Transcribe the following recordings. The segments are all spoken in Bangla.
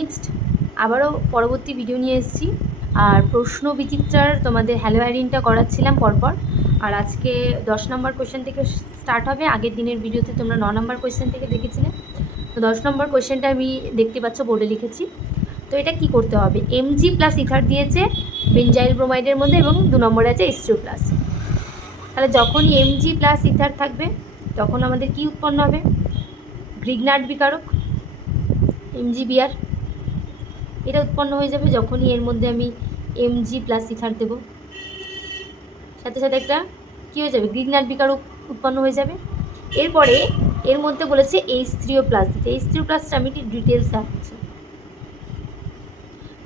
নেক্সট আবারও পরবর্তী ভিডিও নিয়ে এসেছি। আর প্রশ্ন বিচিত্রার তোমাদের হ্যালো করাচ্ছিলাম পরপর। আর আজকে দশ নম্বর কোয়েশ্চেন থেকে স্টার্ট হবে। আগের দিনের ভিডিওতে তোমরা ন নম্বর কোয়েশ্চেন থেকে দেখেছিলে। তো দশ নম্বর কোয়েশ্চেনটা আমি দেখতে পাচ্ছ বোর্ডে লিখেছি। তো এটা কি করতে হবে? এমজি প্লাস ইথার দিয়েছে বেঞ্জাইল ব্রোমাইডের মধ্যে এবং দু নম্বরে আছে এসটিও প্লাস তাহলে যখনই এমজি প্লাস ইথার থাকবে, তখন আমাদের কি উৎপন্ন হবে? গ্রিগনাট বিকারক এমজি বিআর এটা উৎপন্ন হয়ে যাবে যখনই এর মধ্যে আমি এমজি প্লাস ইথার দেবো। সাথে সাথে একটা কী হয়ে যাবে? গ্রিগনাট বিকারক উৎপন্ন হয়ে যাবে। এরপরে এর মধ্যে বলেছে এইচ থ্রিও প্লাস দিতে এইচ থ্রিও প্লাসটা আমি একটু ডিটেলস দেখাচ্ছি।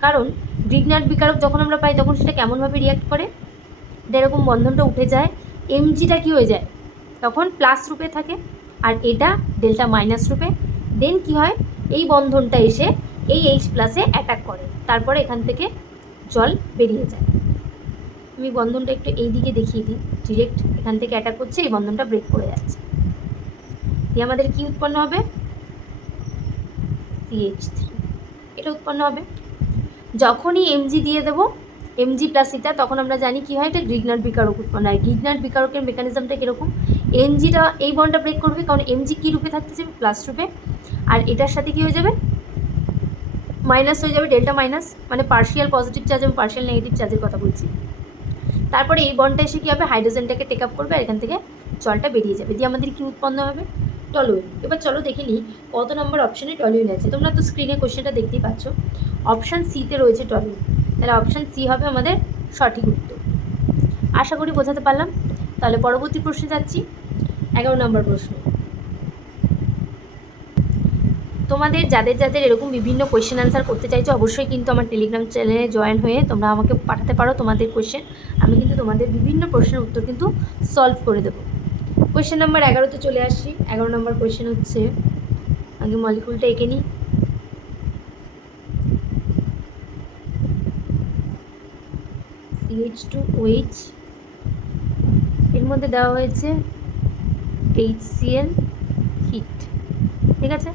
কারণ গ্রিগনাট বিকারক যখন আমরা পাই তখন সেটা কেমনভাবে রিয়াক্ট করে? এরকম বন্ধনটা উঠে যায়। এমজিটা কী হয়ে যায়? তখন প্লাস রূপে থাকে আর এটা ডেল্টা মাইনাস রূপে। দেন কি হয়? এই বন্ধনটা এসে এই এইচ প্লাসে অ্যাটাক করে। তারপরে এখান থেকে জল বেরিয়ে যায়। আমি বন্ধনটা একটু এই দিকে দেখিয়ে দিই। ডিরেক্ট এখান থেকে অ্যাটাক করছে, এই বন্ধনটা ব্রেক করে যাচ্ছে। দিয়ে আমাদের কি উৎপন্ন হবে? সিএইচ থ্রি এটা উৎপন্ন হবে। যখনই এমজি দিয়ে দেবো এমজি প্লাস ইটা তখন আমরা জানি কী হয়, এটা গ্রিগনার বিকারক উৎপন্ন হয়। গ্রিগনার বিকারকের মেকানিজমটা কীরকম? এমজিটা এই বন্ডটা ব্রেক করবে, কারণ এমজি কী রূপে থাকতে থাকতেছে? প্লাস রূপে। আর এটার সাথে কী হয়ে যাবে? মাইনাস হয়ে যাবে ডেল্টা মাইনাস মানে পার্শিয়াল পজিটিভ চার্জ এবং পার্শিয়াল নেগেটিভ চার্জের কথা বলছি। তারপরে এই বন্ডটা এসে কী হবে? হাইড্রোজেনটাকে টেক আপ করবে আর এখান থেকে জলটা বেরিয়ে যাবে। দিয়ে আমাদের কী উৎপন্ন হবে? টলুইন এবার চলো দেখে নিই কত নম্বর অপশানে টলুইন আছে। তোমরা তো স্ক্রিনে কোশ্চেনটা দেখতেই পাচ্ছ। অপশান সিতে রয়েছে টলুইন তাহলে অপশান সি হবে আমাদের সঠিক উত্তর। আশা করি বোঝাতে পারলাম। তাহলে পরবর্তী প্রশ্নে যাচ্ছি। এগারো নম্বর প্রশ্ন। তোমাদের যাদের যাদের এরকম বিভিন্ন কোয়েশ্চেন অ্যান্সার করতে চাইছো, অবশ্যই কিন্তু আমার টেলিগ্রাম চ্যানেলে জয়েন হয়ে তোমরা আমাকে পাঠাতে পারো তোমাদের কোয়েশ্চেন আমি কিন্তু তোমাদের বিভিন্ন প্রশ্নের উত্তর কিন্তু সলভ করে দেবো। কোয়েশ্চেন নাম্বার এগারোতে চলে আসি। এগারো নম্বর কোয়েশ্চেন হচ্ছে, আগে মলিকুলটা এঁকে নিই। সিএইচ টু ওইচ এর মধ্যে দেওয়া হয়েছে এইচ সিএল হিট ঠিক আছে?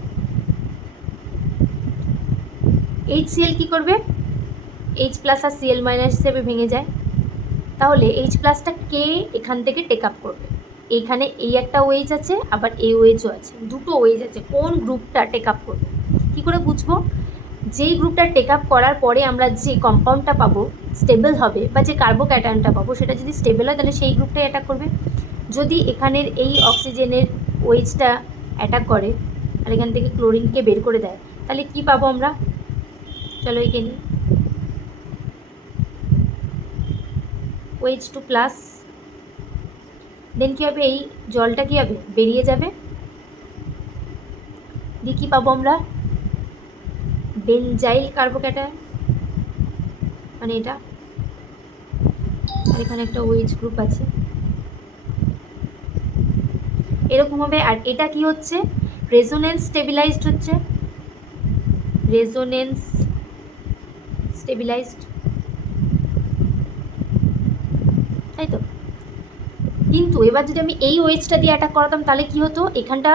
এইচ সিএল কী করবে? এইচ প্লাস আর সিএল মাইনাস হিসেবে ভেঙে যায়। তাহলে এইচ প্লাসটা কে এখান থেকে টেক আপ করবে? এইখানে এই একটা ওয়েজ আছে, আবার এই ওয়েজও আছে। দুটো ওয়েজ আছে। কোন গ্রুপটা টেক আপ করবে? কী করে বুঝব? যেই গ্রুপটা টেক আপ করার পরে আমরা যে কম্পাউন্ডটা পাবো স্টেবল হবে বা যে কার্বোক্যাটায়নটা পাবো, সেটা যদি স্টেবল হয়, তাহলে সেই গ্রুপটাই অ্যাটাক করবে। যদি এখানের এই অক্সিজেনের ওয়েজটা অ্যাটাক করে আর এখান থেকে ক্লোরিনকে বের করে দেয়, তাহলে কি পাবো আমরা? চলো এঁকে নিই। ওয়েজ টু প্লাস দেন কী হবে? এই জলটা কী হবে? বেরিয়ে যাবে। দিয়ে কী পাবো আমরা? বেনজাইল কার্বোক্যাটায়ন মানে এটা। এখানে একটা ওয়েজ গ্রুপ আছে। এরকম হবে। আর এটা কি হচ্ছে? রেজোনেন্স স্টেবিলাইজড হচ্ছে। রেজোনেন্স স্টেবিলাইজড তাই তো কিন্তু এবার যদি আমি এই ওয়েজটা দিয়ে অ্যাটাক করাতাম, তাহলে কি হতো? এখানটা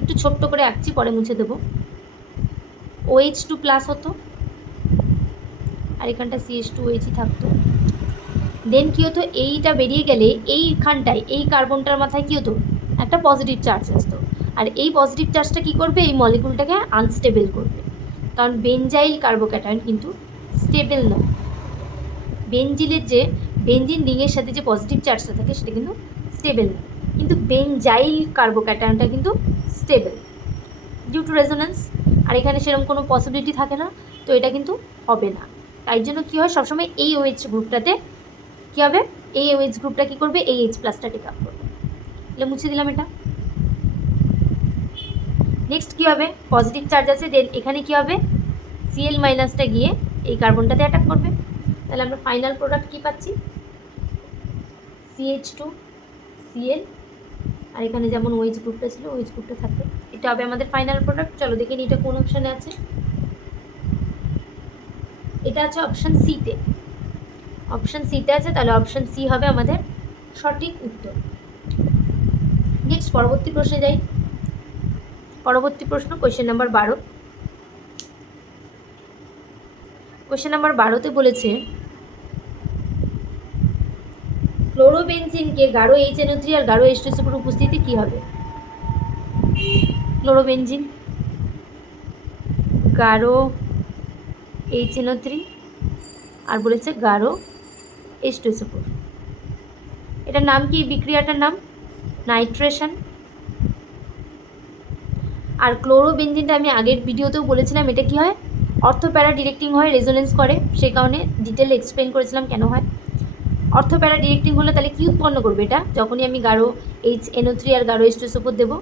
একটু ছোট্ট করে আঁকছি, পরে মুছে দেবো। ওএইচ টু প্লাস হতো। আর এখানটা সিএইচ টু ওএইচই থাকতো। দেন কী হতো? এইটা বেরিয়ে গেলে এইখানটায়, এই কার্বনটার মাথায় কী হতো? একটা পজিটিভ চার্জ আসতো। আর এই পজিটিভ চার্জটা কী করবে? এই মলিকুলটাকে আনস্টেবল করবে। কারণ বেনজাইল কার্বোক্যাটায়ন কিন্তু স্টেবল নয় বেনজিলের যে, বেনজিন রিংয়ের সাথে যে পজিটিভ চার্জটা থাকে, সেটা কিন্তু স্টেবল না। কিন্তু বেনজাইল কার্বোক্যাটায়নটা কিন্তু স্টেবল। ডিউ টু রেজোনেন্স আর এখানে সেরকম কোনো পসিবিলিটি থাকে না, তো এটা কিন্তু হবে না। তাই জন্য কী হয়, সবসময় এই ওয়েজ গ্রুপটাতে কী হবে? এই ওয়েজ গ্রুপটা কী করবে? এই এইচ প্লাসটা টেক আপ করবে। তাহলে মুছে দিলাম এটা। নেক্সট কী হবে? পজিটিভ চার্জ আছে দেন এখানে কী হবে? সিএল মাইনাসটা গিয়ে এই কার্বনটাতে অ্যাটাক করবে। তাহলে আমরা ফাইনাল প্রোডাক্ট কী পাচ্ছি? সিএইচ টু সিএল আর এখানে যেমন ওয়েজ গ্রুপটা ছিল ওয়েজ গ্রুপটা থাকবে। এটা হবে আমাদের ফাইনাল প্রোডাক্ট চলো দেখে নিই এটা কোন অপশানে আছে। এটা আছে অপশান সিতে অপশান সিতে আছে, তাহলে অপশান সি হবে আমাদের সঠিক উত্তর। নেক্সট পরবর্তী প্রশ্নে যাই। পরবর্তী প্রশ্ন কোয়েশ্চেন নাম্বার বারো। কোয়েশ্চেন নাম্বার বারোতে বলেছে, ক্লোরোবেনজিনকে গাঢ় এইচ এনও থ্রি আর গাঢ় এইচ টু উপস্থিতি কী হবে? ক্লোরোবেনজিন, গাঢ় এইচ এনও থ্রি আর বলেছে গাঢ় এইচ টু উপর এটার নাম কি? বিক্রিয়াটার নাম নাইট্রেশন। আর ক্লোরোবেনজিনটা আমি আগের ভিডিওতেও বলেছিলাম, এটা কি হয়? অর্থোপ্যারা ডিরেক্টিং হয় রেজোনেন্স করে, সে কারণে ডিটেলে এক্সপ্লেন করেছিলাম কেন হয়। অর্থোপ্যারা ডিরেক্টিং হলে তাহলে কী উৎপন্ন করবে এটা? যখনই আমি গাঢ় এইচ এনও থ্রি আর গাঢ় এইচ টু উপর দেবো।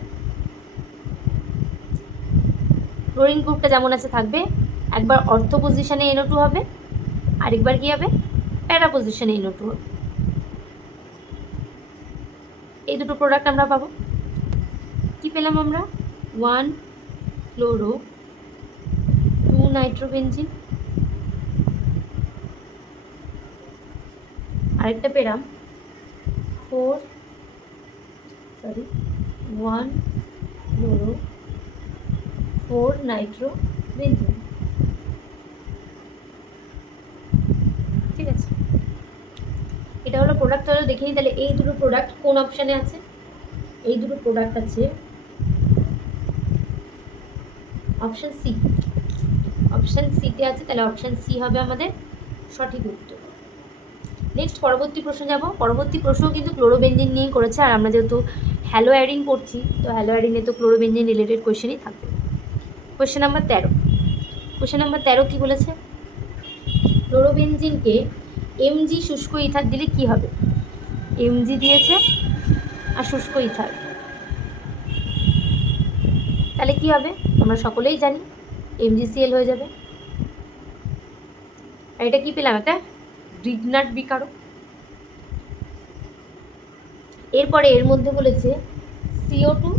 ক্লোরিন গ্রুপটা যেমন আছে থাকবে। একবার অর্থ পজিশানে এনও টু হবে, আরেকবার কী হবে? প্যারা পজিশানে এনও টু হবে। এই দুটো প্রোডাক্ট আমরা পাবো। কি পেলাম আমরা? One fluoro two nitrobenzene. আরেকটা পেলাম four, sorry, one fluoro four nitro benzene ঠিক আছে। এটা হলো প্রোডাক্ট হলো দেখে নিই তাহলে এই দুটো প্রোডাক্ট কোন অপশানে আছে? এই দুটো প্রোডাক্ট আছে। অপশান সি অপশান সিতে আছে, তাহলে অপশান সি হবে আমাদের সঠিক উত্তর। নেক্সট পরবর্তী প্রশ্ন যাব। পরবর্তী প্রশ্ন কিন্তু ক্লোরোবেঞ্জিন নিয়ে করেছে, আর আমরা যেহেতু হ্যালো অ্যাডিং করছি তো হ্যালো অ্যাডিংয়ে তো ক্লোরোবেঞ্জিন রিলেটেড কোয়েশ্চেনই থাকবে। কোয়েশ্চেন নাম্বার তেরো। কোয়েশ্চেন নাম্বার তেরো কী বলেছে? ক্লোরোবেঞ্জিনকে এমজি শুষ্ক ইথার দিলে কি হবে? এমজি দিয়েছে, আর শুষ্ক ইথার। তাহলে কি হবে? আমরা সকলেই জানি। এমজিসিএল হয়ে যাবে। আর এটা কি পেলাম একটা? গ্রিগনাট বিকারক। এরপরে এর মধ্যে বলেছে সিও টু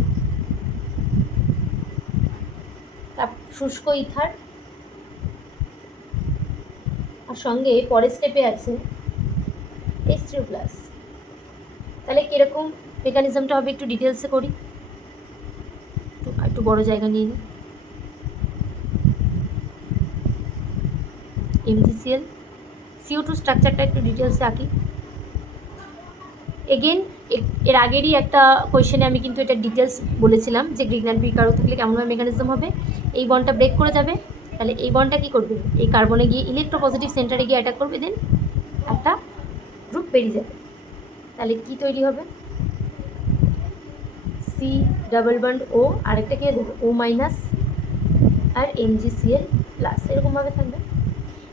শুষ্ক ইথার, আর সঙ্গে পরের স্টেপে আছে এস থ্রি প্লাস তাহলে কীরকম মেকানিজমটা হবে একটু ডিটেলসে করি। একটু বড় জায়গা নিয়ে নিই এমজিসিএল সিও টু স্ট্রাকচারটা একটু ডিটেলসে আঁকি। এগেন এর আগেরই একটা কোয়েশ্চেনে আমি কিন্তু এটা ডিটেলস বলেছিলাম যে গ্রিগনাল বিকারক থাকলে কেমনভাবে মেকানিজম হবে। এই বনটা ব্রেক করে যাবে। তাহলে এই বনটা কী করবে? এই কার্বনে গিয়ে ইলেকট্রোপজিটিভ সেন্টারে গিয়ে অ্যাটাক করবে দেন একটা গ্রুপ বেরিয়ে যাবে। তাহলে কি তৈরি হবে? সি ডাবল বন্ড ও আরেকটা কী ও মাইনাস আর এমজিসিএল প্লাস এরকমভাবে থাকবে।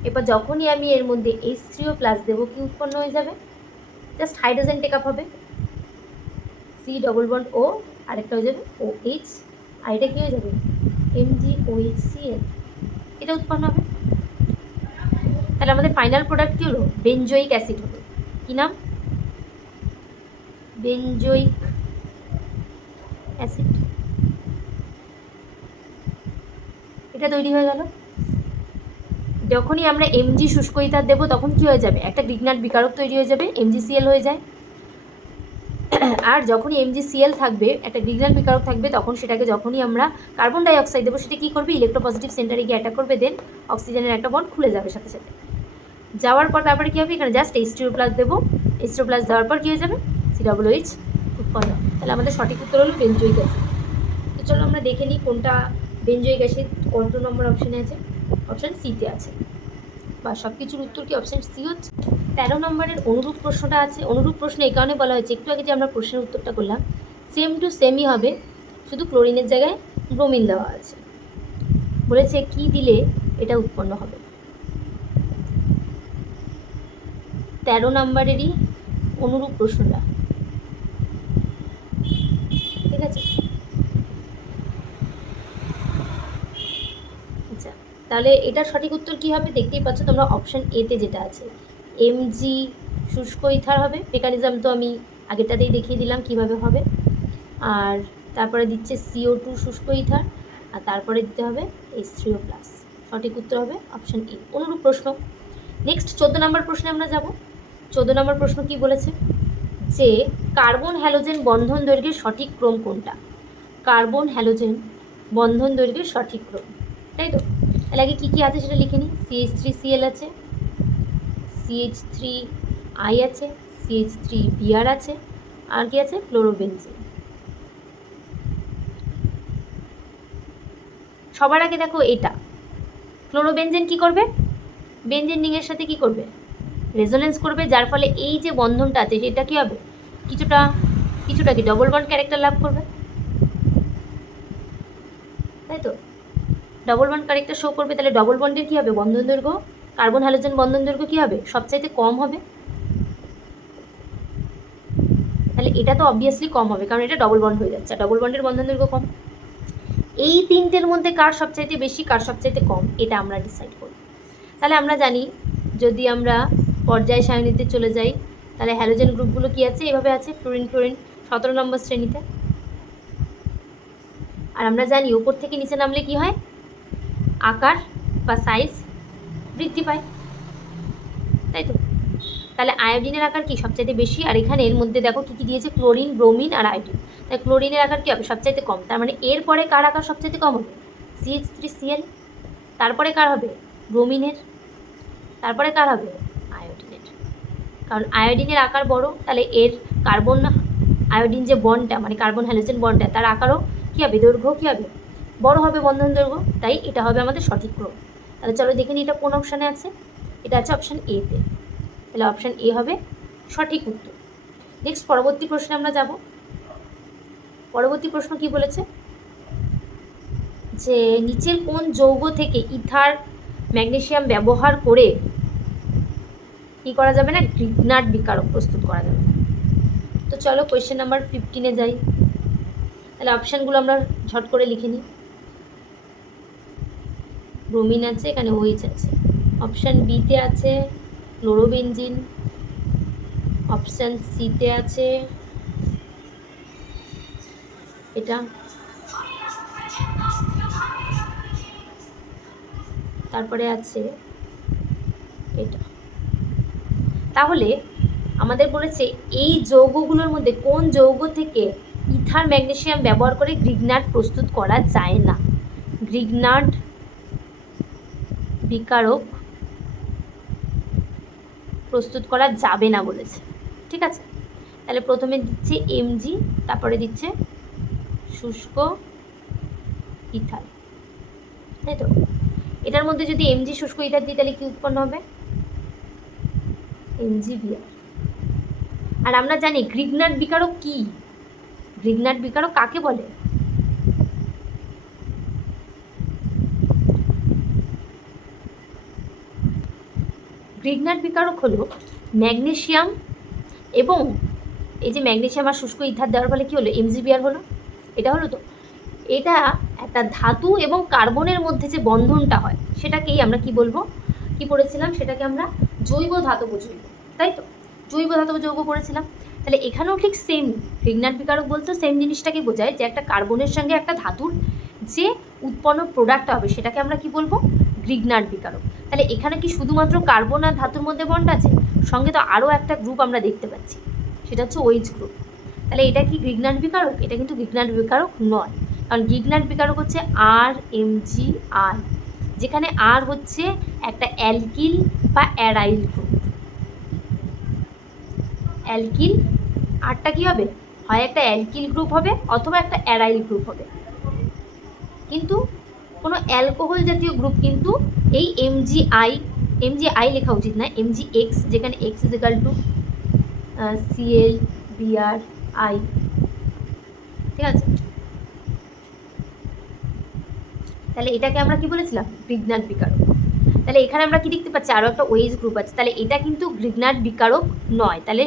এবার যখনই আমি এর মধ্যে এইচ থ্রিও প্লাস দেবো, কি উৎপন্ন হয়ে যাবে? জাস্ট হাইড্রোজেন টেক আপ হবে। সি ডবল বন্ড ও আরেকটা হয়ে যাবে ও এইচ আর এটা কী হয়ে যাবে? M G O H C L এটা উৎপন্ন হবে। তাহলে আমাদের ফাইনাল প্রোডাক্ট কী হলো? বেনজয়িক অ্যাসিড হবে। কী নাম? বেনজয়িক অ্যাসিড এটা তৈরি হয়ে গেল। যখনই আমরা এমজি শুষ্ক ইথার দেবো, তখন কি হয়ে যাবে? একটা গ্রিগনাট বিকারক তৈরি হয়ে যাবে এমজিসিএল হয়ে যায়। আর যখনই এমজিসিএল থাকবে, একটা গ্রিগনাট বিকারক থাকবে, তখন সেটাকে যখনই আমরা কার্বন ডাইঅক্সাইড দেবো, সেটা কী করবে? ইলেকট্রোপজিটিভ সেন্টারে গিয়ে অ্যাটাক করবে দেন অক্সিজেনের একটা বন্ড খুলে যাবে সাথে সাথে। যাওয়ার পর তারপরে কী হবে? এখানে জাস্ট এইচটিও প্লাস দেবো। এইচটিও প্লাস দেওয়ার পর কী হয়ে যাবে? সি ডাবল এইচ উৎপন্ন। তাহলে আমাদের সঠিক উত্তর হলো বেঞ্জয়িক অ্যাসিড তো চলো আমরা দেখে নিই কোনটা বেঞ্জয়িক অ্যাসিড কত নম্বর অপশানে আছে। অপশান সিতে আছে। বা সব কিছুর উত্তর কি অপশান সি হচ্ছে? তেরো নম্বরের অনুরূপ প্রশ্নটা আছে। অনুরূপ প্রশ্ন এই কারণে বলা হয়েছে, একটু আগে যে আমরা প্রশ্নের উত্তরটা করলাম সেম টু সেমই হবে, শুধু ক্লোরিনের জায়গায় ব্রোমিন দেওয়া আছে। বলেছে কি দিলে এটা উৎপন্ন হবে? তেরো নম্বরেরই অনুরূপ প্রশ্নটা। ঠিক আছে আচ্ছা তাহলে এটার সঠিক উত্তর কী হবে? দেখতেই পাচ্ছ তোমরা অপশান এতে যেটা আছে। এমজি শুষ্ক ইথার হবে। মেকানিজম তো আমি আগেরটাতেই দেখিয়ে দিলাম কীভাবে হবে। আর তারপরে দিচ্ছে সিও টু শুষ্ক ইথার। আর তারপরে দিতে হবে এইচ থ্রিও প্লাস সঠিক উত্তর হবে অপশান এ অনুরূপ প্রশ্ন। নেক্সট চোদ্দ নম্বর প্রশ্নে আমরা যাব। চোদ্দ নম্বর প্রশ্ন কি বলেছে? যে কার্বন হ্যালোজেন বন্ধন দৈর্ঘ্যের সঠিক ক্রম কোনটা? কার্বন হ্যালোজেন বন্ধন দৈর্ঘ্যের সঠিক ক্রম। তাই তো? এর আগে কী কী আছে সেটা লিখে নিই? সিএইচ থ্রি সিএল আছে সিএইচ থ্রি আই আছে সিএইচ থ্রি বিআর আছে, আর কি আছে? ফ্লোরোবেনজিন সবার আগে দেখো এটা। ফ্লোরোবেনজেন কি করবে? বেনজেন সাথে কি করবে? রেজোনেন্স করবে, যার ফলে এই যে বন্ধনটা আছে, সেটা কি হবে? কিছুটা কিছুটা কি ডবল বন্ড ক্যারেক্টার লাভ করবে? তাই তো? ডবল বন্ড ক্যারেক্টার শো করবে, তাহলে ডবল বন্ডের কী হবে? বন্ধন দৈর্ঘ্য কার্বন হ্যালোজেন বন্ধন দৈর্ঘ্য কী হবে? সবচাইতে কম হবে। তাহলে এটা তো অবভিয়াসলি কম হবে, কারণ এটা ডবল বন্ড হয়ে যাচ্ছে। ডবল বন্ডের বন্ধন দৈর্ঘ্য কম। এই তিনটের মধ্যে কার সবচাইতে বেশি, কার সবচাইতে কম? এটা আমরা ডিসাইড করি তাহলে আমরা জানি, যদি আমরা পর্যায় সারণীতে চলে যাই, তাহলে হ্যালোজেন গ্রুপগুলো কি আছে? এভাবে আছে ফ্লোরিন ফ্লোরিন সতেরো নম্বর শ্রেণীতে। আর আমরা জানি, উপর থেকে নিচে নামলে কি হয়? আকার বা সাইজ বৃদ্ধি পায়। তাই তো তাহলে আয়োডিনের আকার কি সবচাইতে বেশি? আর এখানে এর মধ্যে দেখো কী কী দিয়েছে? ক্লোরিন ব্রোমিন আর আয়োডিন তাই ক্লোরিনের আকার কী হবে? সবচাইতে কম। তার মানে এর পরে কার আকার সবচাইতে কম হবে? সিএইচ থ্রি সিএল তারপরে কার হবে? ব্রোমিনের তারপরে কার হবে? আয়োডিনের কারণ আয়োডিনের আকার বড়, তাহলে এর কার্বন আয়োডিন যে বনটা মানে কার্বন হ্যালোজেন বনটা তার আকারও কী হবে? দৈর্ঘ্য কী হবে? বড় হবে বন্ধন দৈর্ঘ্য, তাই এটা হবে আমাদের সঠিক ক্রম। তাহলে চলো দেখে নিই এটা কোন অপশানে আছে। এটা আছে অপশান এতে তাহলে অপশান এ হবে সঠিক উত্তর। নেক্সট পরবর্তী প্রশ্নে আমরা যাব। পরবর্তী প্রশ্ন কি বলেছে? যে নিচের কোন যৌগ থেকে ইথার ম্যাগনেশিয়াম ব্যবহার করে কি করা যাবে না? গ্রিগনাট বিকারক প্রস্তুত করা যাবে। তো চলো কোয়েশ্চেন নাম্বার ফিফটিনে যাই। তাহলে অপশানগুলো আমরা ঝট করে লিখে নিই। ব্রোমিন আছে, এখানে ওইচ আছে। অপশান বিতে আছে ক্লোরোবেনজিন অপশান সিতে আছে এটা। তারপরে আছে এটা। তাহলে আমাদের বলেছে এই যৌগগুলোর মধ্যে কোন যৌগ থেকে ইথার ম্যাগনেসিয়াম ব্যবহার করে গ্রিগনাট প্রস্তুত করা যায় না? গ্রিগনাট বিকারক প্রস্তুত করা যাবে না বলেছে। ঠিক আছে? তাহলে প্রথমে দিচ্ছে এমজি তারপরে দিচ্ছে শুষ্ক ইথার তাই তো? এটার মধ্যে যদি এমজি শুষ্ক ইথার দিই, তাহলে কী উৎপন্ন হবে? এমজি বিআর আর আমরা জানি গ্রিগনাট বিকারক কি? গ্রিগনাট বিকারক কাকে বলে? গ্রিগনাট বিকারক হলো ম্যাগনেশিয়াম এবং এই যে ম্যাগনেশিয়াম আর শুষ্ক ইথার দেওয়ার ফলে কী হলো? এমজিবিআর হলো। এটা হলো তো, এটা একটা ধাতু এবং কার্বনের মধ্যে যে বন্ধনটা হয়, সেটাকেই আমরা কি বলব? কি পড়েছিলাম? সেটাকে আমরা জৈব ধাতব যৌগ, তাই তো? জৈব ধাতব যৌগ পড়েছিলাম। তাহলে এখানেও ঠিক সেম গ্রিগনাট বিকারক বলতে সেম জিনিসটাকে বোঝায় যে একটা কার্বনের সঙ্গে একটা ধাতুর যে উৎপন্ন প্রোডাক্ট হবে, সেটাকে আমরা কি বলব? গ্রিগনাট বিকারক তাহলে এখানে কি শুধুমাত্র কার্বন আর ধাতুর মধ্যে বন্ড আছে? সঙ্গে তো আরও একটা গ্রুপ আমরা দেখতে পাচ্ছি। সেটা হচ্ছে ওইচ গ্রুপ তাহলে এটা কি গ্রিগনাট বিকারক? এটা কিন্তু গ্রিগনাট বিকারক নয়। কারণ গ্রিগনাট বিকারক হচ্ছে আর এম জি আর যেখানে আর হচ্ছে একটা অ্যালকিল বা অ্যারাইল গ্রুপ অ্যালকিল আরটা কী হবে? হয় একটা অ্যালকিল গ্রুপ হবে অথবা একটা অ্যারাইল গ্রুপ হবে। কিন্তু কোনো অ্যালকোহল জাতীয় গ্রুপ কিন্তু এই এমজিআই এমজিআই লেখা উচিত না এমজি এক্স যেখানে X is equal to Cl Br I ঠিক আছে? তাহলে এটাকে আমরা কি বলেছিলাম? গ্রিগনাট বিকারক। তাহলে এখানে আমরা কি দেখতে পাচ্ছি? আরও একটা ওয়েজ গ্রুপ আছে। তাহলে এটা কিন্তু গ্রিগনাট বিকারক নয়। তাহলে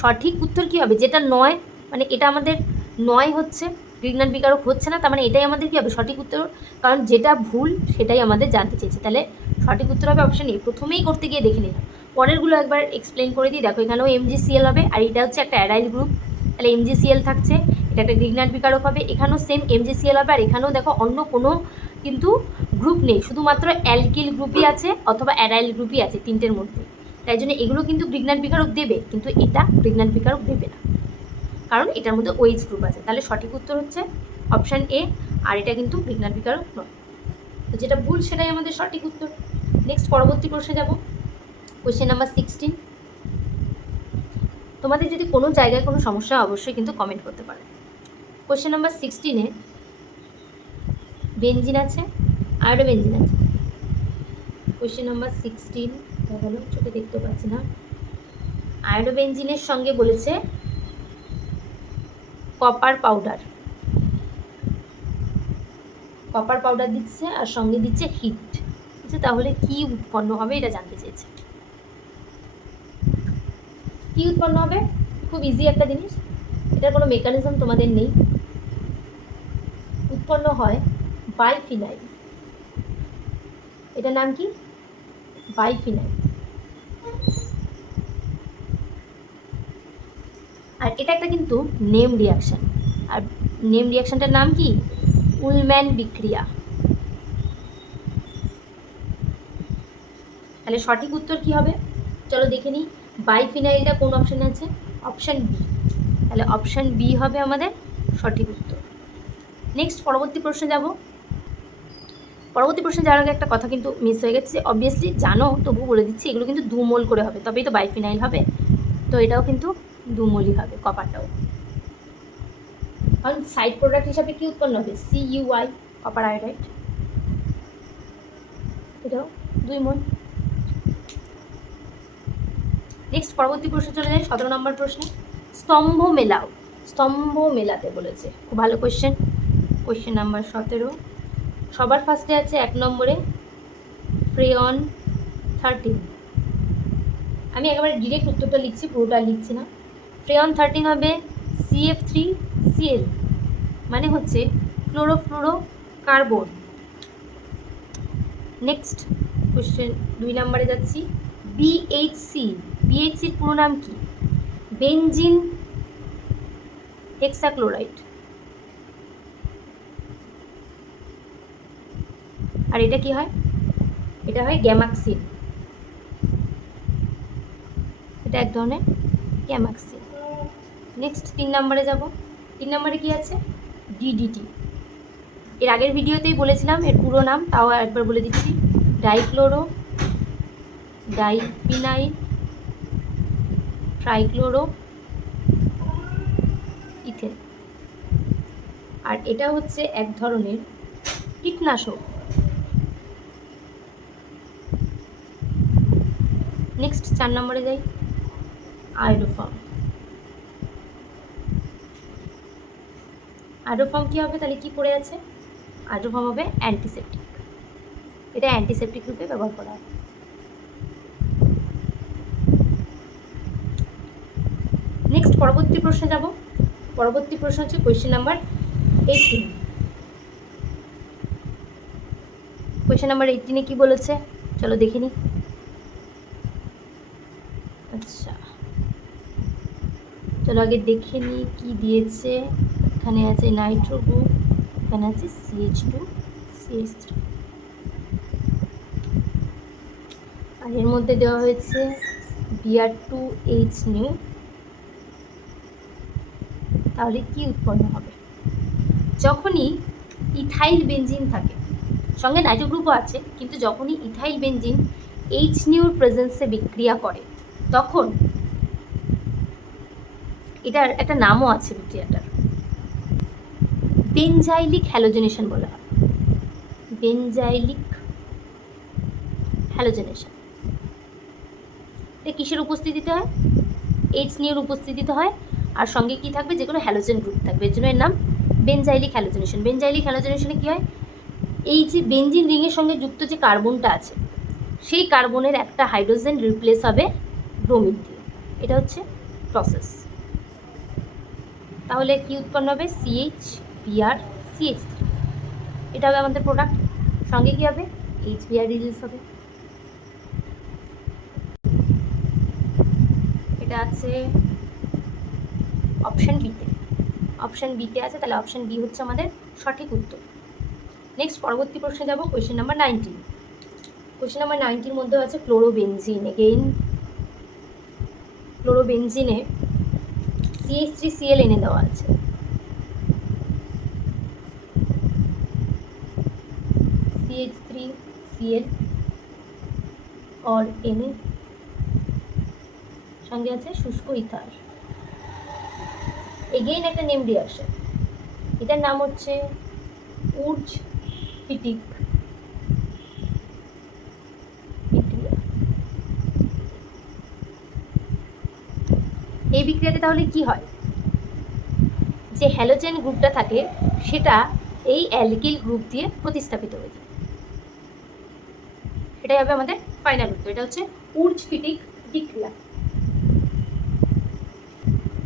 সঠিক উত্তর কী হবে? যেটা নয় মানে এটা আমাদের নয় হচ্ছে গ্রিগনাট বিকারক হচ্ছে না, তার মানে এটাই আমাদের কী হবে? সঠিক উত্তর? কারণ যেটা ভুল, সেটাই আমাদের জানতে চেয়েছে। তাহলে সঠিক উত্তর হবে অপশান এ প্রথমেই করতে গিয়ে দেখে নিলাম। পরেরগুলো একবার এক্সপ্লেন করে দিই। দেখো, এখানেও এমজিসিএল হবে, আর এটা হচ্ছে একটা অ্যারাইল গ্রুপ তাহলে এমজিসিএল থাকছে, এটা একটা গ্রিগনাট বিকারক হবে। এখানেও সেম এমজিসিএল হবে, আর এখানেও দেখো অন্য কোনো কিন্তু গ্রুপ নেই। শুধুমাত্র অ্যালকিল গ্রুপই আছে, অথবা অ্যারাইল গ্রুপই আছে তিনটের মধ্যে। তাই জন্য এগুলো কিন্তু গ্রিগনাট বিকারক দেবে, কিন্তু এটা গ্রিগনাট বিকারক দেবে না। কারণ এটার মধ্যে ওয়েজ গ্রুপ আছে। তাহলে সঠিক উত্তর হচ্ছে অপশান এ আর এটা কিন্তু গ্রিগনাট বিকারক নয়। তো যেটা ভুল, সেটাই আমাদের সঠিক উত্তর। নেক্সট পরবর্তী প্রশ্নে যাব। কোয়েশ্চেন নাম্বার সিক্সটিন তোমাদের যদি কোনো জায়গায় কোনো সমস্যা অবশ্যই কিন্তু কমেন্ট করতে পারে। কোয়েশ্চেন নাম্বার সিক্সটিনে বেঞ্জিন আছে আয়োডো বেঞ্জিন আছে কোয়েশ্চেন নাম্বার সিক্সটিন হলো চোখে দেখতে পাচ্ছি না। আয়োডো বেঞ্জিনের সঙ্গে বলেছে কপার পাউডার কপার পাউডার দিচ্ছে আর সঙ্গে দিচ্ছে হিট আচ্ছা তাহলে কি উৎপন্ন হবে এটা জানতে চেয়েছে। কি উৎপন্ন হবে? খুব ইজি একটা জিনিস। এটার কোনো মেকানিজম তোমাদের নেই। উৎপন্ন হয় বাইফিনাইল এটার নাম কি? বাইফিনাইল আর এটা একটা কিন্তু নেম রিয়াকশান আর নেম রিয়াকশানটার নাম কি? উলম্যান বিক্রিয়া। তাহলে সঠিক উত্তর কি হবে? চলো দেখে নিই বাইফিনাইলটা কোন অপশানে আছে? অপশান বি তাহলে অপশান বি হবে আমাদের সঠিক উত্তর। নেক্সট পরবর্তী প্রশ্নে যাব। পরবর্তী প্রশ্নে যাওয়ার আগে একটা কথা কিন্তু মিস হয়ে গেছে। অবভিয়াসলি জানো তবু বলে দিচ্ছি, এগুলো কিন্তু দু মোল করে হবে, তবেই তো বাইফিনাইল হবে। তো এটাও কিন্তু দু মোলই হবে, কপারটাও। কারণ সাইড প্রোডাক্ট হিসাবে কি উৎপন্ন হবে? সি ইউআই কপার আয়োডাইড এটাও দুই মন। নেক্সট পরবর্তী প্রশ্নে চলে যাই, সতেরো নম্বর প্রশ্নে। স্তম্ভ মেলাও। স্তম্ভ মেলাতে বলেছে। খুব ভালো কোয়েশ্চেন কোয়েশ্চেন নাম্বার সতেরো। সবার ফার্স্টে আছে এক নম্বরে ফ্রেয়ন থার্টিন আমি একেবারে ডিরেক্ট উত্তরটা লিখছি, পুরোটা লিখছি না। ফ্রেয়ন থার্টিন হবে সিএফ থ্রি সিএল মানে হচ্ছে ক্লোরোফ্লোরো কার্বন নেক্সট কোয়েশ্চেন দুই নম্বরে যাচ্ছি। বিএইচসি বিএইচসির পুরো নাম কি? বেনজিন হেক্সাক্লোরাইড আর এটা কি হয়? এটা হয় গ্যামাক্সিন। এটা এক ধরনের গ্যামাক্সিন। নেক্সট তিন নম্বরে যাব। তিন নম্বরে কি আছে? ডিডিটি এর আগের ভিডিওতেই বলেছিলাম, এর পুরো নাম, তাও একবার বলে দিচ্ছি। ডাইক্লোরো ডাইপিনাইল ট্রাইক্লোরো ইথেন আর এটা হচ্ছে এক ধরনের কীটনাশক। নেক্সট চার নম্বরে যাই। আয়োডোফর্ম আয়োডোফর্ম কী হবে? তাহলে কী পড়ে আছে? আয়োডোফর্ম হবে অ্যান্টিসেপটিক এটা অ্যান্টিসেপটিক রূপে ব্যবহার করা হয়। নেক্সট পরবর্তী প্রশ্নে যাব। পরবর্তী প্রশ্ন হচ্ছে question number eighteen question number এইটিনে কি বলেছে? চলো দেখে নিই আচ্ছা। চলো আগে দেখে নিই কী দিয়েছে। এখানে আছে নাইট্রো গ্রুপ এখানে আছে সিএইচ টু সিএইচ থ্রি। আর এর মধ্যে দেওয়া হয়েছে বিআর টু এইচ নিউ। তাহলে কি উৎপন্ন হবে? যখনই ইথাইল বেঞ্জিন থাকে, সঙ্গে নাইট্রো গ্রুপও আছে, কিন্তু যখনই ইথাইল বেঞ্জিন এইচ নিউর প্রেজেন্সে বিক্রিয়া করে, তখন এটার একটা নামও আছে বিক্রিয়াটার বেনজাইলিক হ্যালোজেনেশন বলা হয়। Benzylic halogenation. এটা কিসের উপস্থিতিতে হয়? এইচ নিউর উপস্থিতিতে হয়। আর সঙ্গে কি থাকবে? যে কোনো হ্যালোজেন গ্রুপ থাকবে। এর জন্য এর নাম বেনজাইলিক হ্যালোজেনেশন বেনজাইলিক হ্যালোজেনেশনে কী হয়? এই যে বেনজিন রিংয়ের সঙ্গে যুক্ত যে কার্বনটা আছে, সেই কার্বনের একটা হাইড্রোজেন রিপ্লেস হবে ব্রোমিন দিয়ে। এটা হচ্ছে প্রসেস তাহলে কি উৎপন্ন হবে? সিএইচ বিআর সিএইচ এটা হবে আমাদের প্রোডাক্ট সঙ্গে কী হবে? এইচ বিআর রিলিজ হবে। এটা আছে অপশান বিতে অপশান বিতে আছে, তাহলে অপশান বি হচ্ছে আমাদের সঠিক উত্তর। নেক্সট পরবর্তী প্রশ্নে যাব question number nineteen question number নাইনটির মধ্যে আছে ক্লোরোবেনজিন এগেইন ক্লোরোবেনজিনে সিএইচ থ্রি সিএল এনে দেওয়া আছে সিএইচ সিএল অর এনএ সঙ্গে আছে শুষ্ক ইথার। এগেইন একটা নেম রিয়াকশন এটার নাম হচ্ছে উর্জ ফিটিক এই বিক্রিয়াতে তাহলে কি হয়? যে হ্যালোজেন গ্রুপটা থাকে, সেটা এই অ্যালকিল গ্রুপ দিয়ে প্রতিস্থাপিত হয়ে যায়। এটাই হবে আমাদের ফাইনাল উত্তর, এটা হচ্ছে উর্জ ফিটিক বিক্রিয়া।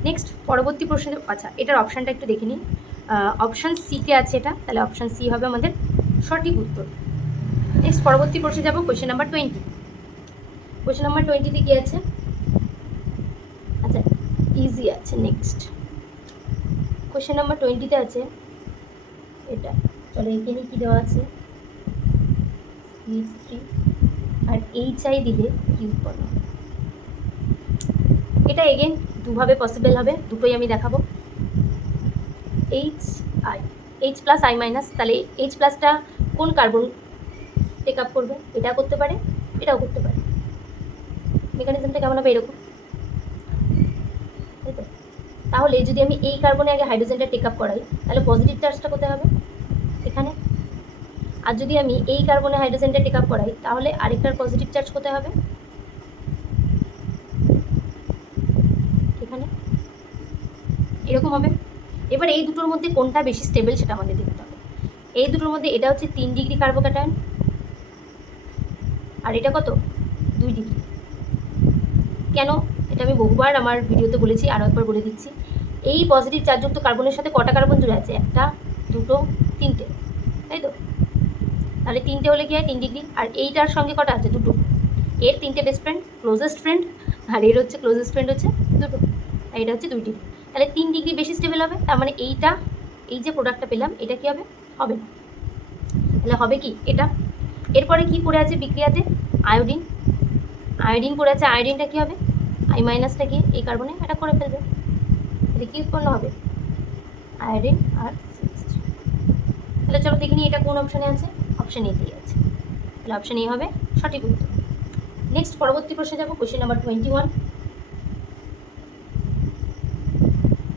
নেক্সট পরবর্তী প্রশ্ন আচ্ছা এটার অপশানটা একটু দেখে নিই। অপশান সিতে আছে এটা, তাহলে অপশান সি হবে আমাদের সঠিক উত্তর। নেক্সট পরবর্তী প্রশ্নে যাব question number twenty question number টোয়েন্টিতে কী আছে? আচ্ছা ইজি আছে নেক্সট কোয়েশ্চেন নাম্বার টোয়েন্টিতে আছে এটা। চলো এখানে কী দেওয়া আছে? আর এইচ আই দিলে কি উৎপন্ন এটা এগেন দুভাবে পসিবল হবে, দুটোই আমি দেখাবো। H I H plus I minus তাহলে এইচ প্লাসটা কোন কার্বন টেক আপ করবে? এটা করতে পারে, এটাও করতে পারে। মেকানিজমটা কেমন হবে এরকম? তাহলে যদি আমি এই কার্বনে আগে হাইড্রোজেনটা টেক আপ করাই, তাহলে পজিটিভ চার্জটা কোথায় হবে? এখানে। আর যদি আমি এই কার্বনে হাইড্রোজেনটা টেক আপ করাই, তাহলে আরেকটার পজিটিভ চার্জ কোথায় হবে? এখানে। এরকম হবে। এবার এই দুটোর মধ্যে কোনটা বেশি স্টেবল সেটা আমাদের দেখতে হবে। এই দুটোর মধ্যে এটা হচ্ছে তিন ডিগ্রি কার্বোক্যাটায়ন আর এটা কত? দুই ডিগ্রি। কেন? এটা আমি বহুবার আমার ভিডিওতে বলেছি আরও একবার বলে দিচ্ছি। এই পজিটিভ চার্জযুক্ত কার্বনের সাথে কটা কার্বন জুড়ে আছে? একটা, দুটো, তিনটে। তাই তো? তাহলে তিনটে হলে কি হয়? তিন ডিগ্রি। আর এইটার সঙ্গে কটা আছে? দুটো। এর তিনটে বেস্ট ফ্রেন্ড ক্লোজেস্ট ফ্রেন্ড আর এর হচ্ছে ক্লোজেস্ট ফ্রেন্ড হচ্ছে দুটো। আর এটা হচ্ছে দুই ডিগ্রি তাহলে তিন ডিগ্রি বেশি স্টেবল হবে? তার মানে এইটা, এই যে প্রোডাক্টটা পেলাম, এটা কি হবে? হবে তাহলে হবে কি? এটা। এরপরে কি পড়ে আছে বিক্রিয়াতে? আয়োডিন আয়োডিন পড়ে আছে আয়োডিনটা কী হবে? আই মাইনাসটা কি? এই কার্বনে এটা করে ফেলবে। এটা কী উৎপন্ন হবে? আয়োডিন আর তাহলে চলো দেখিনি এটা কোন অপশানে আছে? অপশান এতেই আছে। তাহলে অপশান এ হবে সঠিক উত্তর। নেক্সট পরবর্তী প্রশ্নে যাব question number twenty one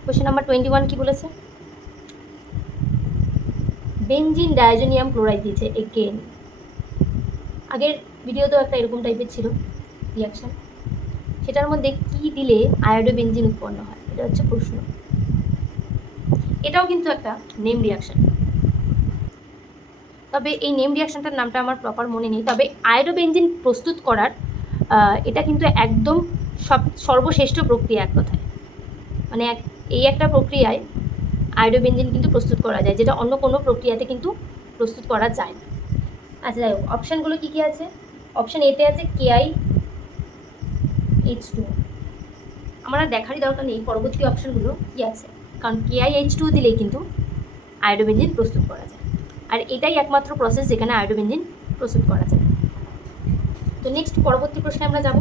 question number twenty one কী বলেছে? বেঞ্জিন ডায়োজোনিয়াম ক্লোরাইড দিয়েছে এগেন আগের ভিডিওতেও একটা এরকম টাইপের ছিল রিয়াকশান সেটার মধ্যে কি দিলে আয়োডো বেঞ্জিন উৎপন্ন হয়? এটা হচ্ছে প্রশ্ন। এটাও কিন্তু একটা নেম রিয়াকশান তবে এই নেম রিয়াকশানটার নামটা আমার প্রপার মনে নেই। তবে আয়োডোবেঞ্জিন প্রস্তুত করার এটা কিন্তু একদম সব, সর্বশ্রেষ্ঠ প্রক্রিয়া এক কথায়। মানে এক, এই একটা প্রক্রিয়ায় আয়োডোবেঞ্জিন কিন্তু প্রস্তুত করা যায়, যেটা অন্য কোনো প্রক্রিয়াতে কিন্তু প্রস্তুত করা যায় না। আচ্ছা যাই হোক অপশানগুলো কী কী আছে? অপশান এতে আছে কেআই এইচ টু আমার আর দেখারই দরকার নেই পরবর্তী অপশানগুলো কী আছে? কারণ কেআই এইচ টু দিলেই কিন্তু আয়োডোবেঞ্জিন প্রস্তুত করা যায়। আর এটাই একমাত্র প্রসেস যেখানে আয়োডোবেঞ্জিন প্রস্তুত করা যায়। তো নেক্সট পরবর্তী প্রশ্নে আমরা যাব।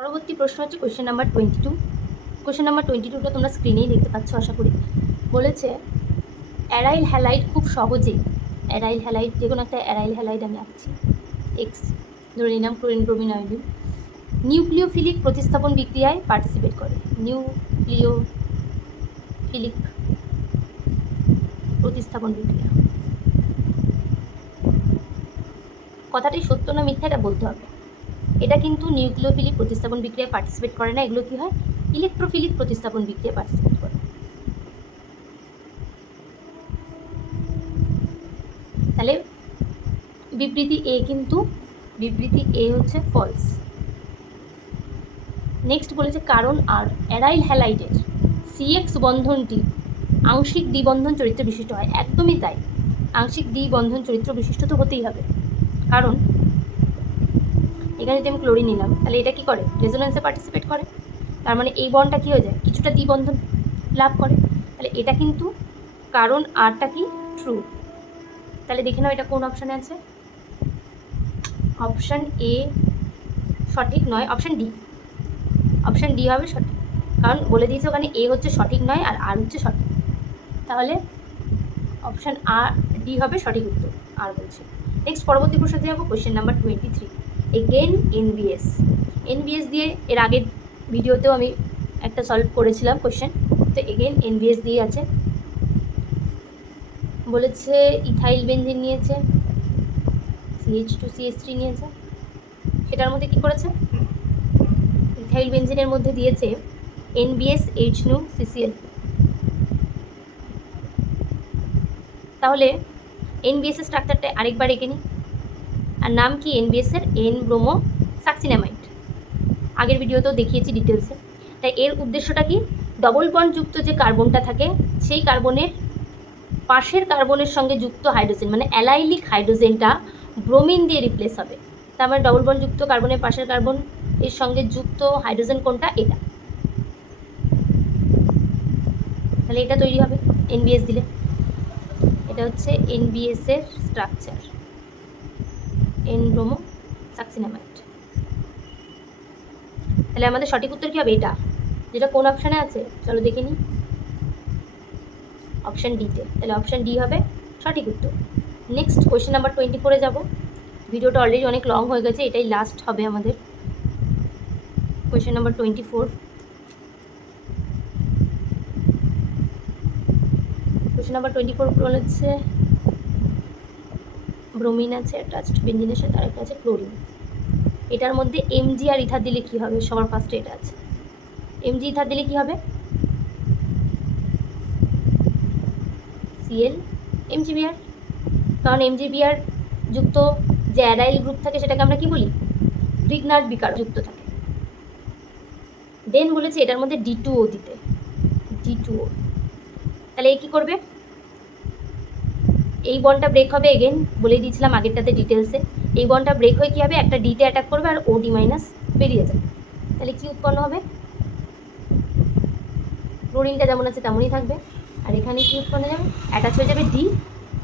পরবর্তী প্রশ্ন হচ্ছে question number twenty two question number twenty টুটা তোমরা স্ক্রিনেই দেখতে পাচ্ছ আশা করি। বলেছে অ্যারাইল হ্যালাইট খুব সহজেই অ্যারাইল হ্যালাইট যে কোনো একটা অ্যারাইল হ্যালাইট আমি আঁকছি। এক্স ধরে নিলাম ক্লোরিন ব্রোমিন আয়োডিন নিউক্লিওফিলিক প্রতিস্থাপন বিক্রিয়ায় পার্টিসিপেট করে। নিউক্লিওফিলিক প্রতিস্থাপন বিক্রিয়া। কথাটাই সত্য না মিথ্যা এটা বলতে হবে। এটা কিন্তু নিউক্লিওফিলিক প্রতিস্থাপন বিক্রিয়ায় পার্টিসিপেট করে না, এগুলো কি হয়? ইলেকট্রোফিলিক প্রতিস্থাপন বিক্রিয়ায় পার্টিসিপেট করে। তাহলে বিবৃতি এ কিন্তু, বিবৃতি এ হচ্ছে ফলস নেক্সট বলেছে কারণ আর অ্যারাইল হ্যালাইডের সিএক্স বন্ধনটি আংশিক দ্বিবন্ধন চরিত্র বিশিষ্ট হয়। একদমই তাই। আংশিক দ্বিবন্ধন চরিত্র বিশিষ্ট তো হতেই হবে। কারণ এখানে যদি আমি ক্লোরিন নিলাম, তাহলে এটা কি করে? রেজোনেন্সে পার্টিসিপেট করে। তার মানে এই বন্ডটা কী হয়ে যায়? কিছুটা দ্বিবন্ধন লাভ করে। তাহলে এটা কিন্তু কারণ আরটা কি? ট্রু তাহলে দেখে নাও এটা কোন অপশানে আছে। অপশান এ সঠিক নয় অপশান ডি অপশান ডি হবে সঠিক। কারণ বলে দিয়েছে ওখানে এ হচ্ছে সঠিক নয় আর আর হচ্ছে সঠিক। তাহলে অপশান আর ডি হবে সঠিক উত্তর। আর বলছে নেক্সট পরবর্তী প্রশ্নতে যাব question number twenty three again NBS NBS দিয়ে এর আগের ভিডিওতেও আমি একটা সলভ করেছিলাম কোয়েশ্চেন তো এগেন এনবিএস দিয়ে আছে। বলেছে ইথাইল বেঞ্জিন নিয়েছে সিএইচ টু সিএস থ্রি নিয়েছে। সেটার মধ্যে কী করেছে? ইথাইল বেঞ্জিনের মধ্যে দিয়েছে এনবিএস এইচ নু সিসিএল তাহলে এনবিএস এর স্ট্রাকচারটা আরেকবার এঁকে নিই। আর নাম কি এনবিএস এর এন ব্রোমো সাকসিনামাইড আগের ভিডিওতেও দেখিয়েছি ডিটেলসে তাই এর উদ্দেশ্যটা কি? ডবল বন্ড যুক্ত যে কার্বনটা থাকে, সেই কার্বনের পাশের কার্বনের সঙ্গে যুক্ত হাইড্রোজেন মানে অ্যালাইলিক হাইড্রোজেনটা ব্রোমিন দিয়ে রিপ্লেস হবে। তার মানে ডবল বন্ড যুক্ত কার্বনের পাশের কার্বন এর সঙ্গে যুক্ত হাইড্রোজেন কোনটা? এটা। তাহলে এটা তৈরি হবে এনবিএস দিলে। এটা হচ্ছে এনবিএস এর স্ট্রাকচার এন ব্রোমো সাকসিনামাইড তাহলে আমাদের সঠিক উত্তর কী হবে? এটা। যেটা কোন অপশানে আছে? চলো দেখে নিই। অপশান ডিতে তাহলে অপশান ডি হবে সঠিক উত্তর। নেক্সট কোয়েশ্চেন নাম্বার টোয়েন্টি ফোরে যাব। ভিডিওটা অলরেডি অনেক লং হয়ে গেছে। এটাই লাস্ট হবে আমাদের। Question number twenty four question number twenty four বলেছে ব্রোমিন আছে অ্যাটাচড বেঞ্জিনের সাথে আরেকটা আছে ক্লোরিন এটার মধ্যে এমজি আর ইথার দিলে কী হবে? সবার ফার্স্টে এটা আছে। এমজি ইথার দিলে কী হবে? সিএল এমজিবিআর কারণ এমজিবিআর যুক্ত যে অ্যারাইল গ্রুপ থাকে, সেটাকে আমরা কি বলি? গ্রিগনার বিকার যুক্ত থাকে। দেন বলেছে এটার মধ্যে ডি টু ও দিতে। ডি টু ও তাহলে এ কী করবে? এই বলটা ব্রেক হবে এগেন বলে দিয়েছিলাম আগেরটাতে ডিটেলসে এই বলটা ব্রেক হয়ে কী হবে? একটা ডিতে অ্যাটাক করবে আর ও ডি মাইনাস বেরিয়ে যাবে। তাহলে কী উৎপন্ন হবে? ক্লোরিনটা যেমন আছে তেমনই থাকবে। আর এখানে কী উৎপন্ন যাবে? অ্যাটাচ হয়ে যাবে ডি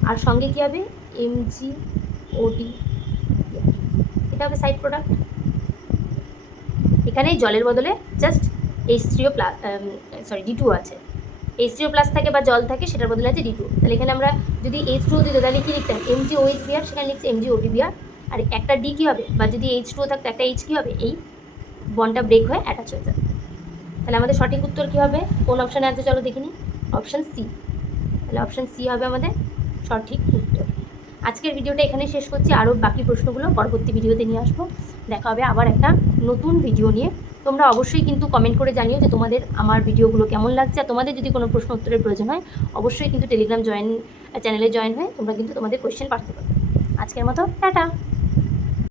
আর সঙ্গে কী হবে? এম এমজি ওডি এটা হবে সাইড প্রোডাক্ট এখানে জলের বদলে just H three O plus sorry D two আছে। এইচ থ্রিও প্লাস থাকে বা জল থাকে, সেটার বদলে আছে ডি টু তাহলে এখানে আমরা যদি এইচ টু দিত, তাহলে কী লিখতাম? এমজি ওএইচ বিআর সেখানে লিখছে এমজি ওডি বিআর আর একটা ডি কী হবে বা যদি এইচ টু থাকতো, একটা এইচ কী হবে এই বনটা ব্রেক হয়ে অ্যাটাচ হয়ে যাবে। তাহলে আমাদের সঠিক উত্তর কী হবে? কোন অপশানে আছে চলো দেখিনি অপশান সি তাহলে অপশান সি হবে আমাদের সঠিক উত্তর। আজকের ভিডিওটা এখানে শেষ করছি। আরও বাকি প্রশ্নগুলো পরবর্তী ভিডিওতে নিয়ে আসব। দেখা হবে আবার একটা নতুন ভিডিও নিয়ে। তোমরা অবশ্যই কিন্তু কমেন্ট করে জানিও যে তোমাদের আমার ভিডিওগুলো কেমন লাগছে। আর তোমাদের যদি কোনো প্রশ্ন উত্তরের প্রয়োজন হয়, অবশ্যই কিন্তু টেলিগ্রাম জয়েন চ্যানেলে জয়েন হয়ে তোমরা কিন্তু তোমাদের কোয়েশ্চেন পাঠাতে পারো। আজকের মতো, টাটা!